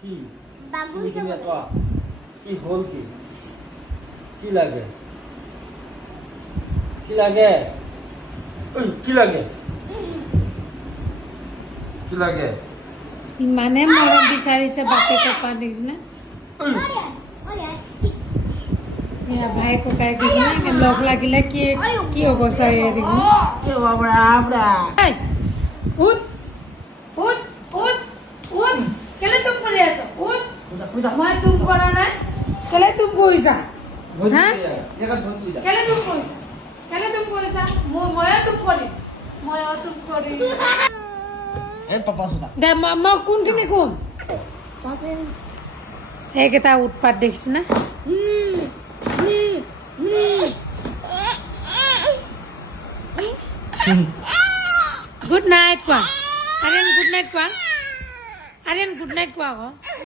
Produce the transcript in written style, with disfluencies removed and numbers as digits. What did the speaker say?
কি বাবু তুমি তো কি হল কি কি লাগে কি লাগে ওই কি লাগে কি লাগে ইমানে মৰম বিচাৰিছে বাপেকৰ পৰা দেখিছেনে ওই এয়া ভাই ককাই দেখিছেনে লগ লাগিলে কি কি অৱস্থা হৈ দেখিছেনে এ বাবৰা বাবৰা এই, উঠ উঠ উঠ উঠ কেলে চুপ কৰি আছ উঠ কুদা মই তুম কৰা নাই কেলে তুম কৰিছা ভজি হা? একা ভজি যা কেলে তুম কৰিছা ময়ো তুম কৰিম এ পাপা সুদা দে মই কোনখিনি কোন এইকেইটা উৎপাত দেখিছেনে গুড নাইট কোৱা আৰ্যন গুড নাইট কোৱা আৰ্যন গুড নাইট কোৱা আকৌ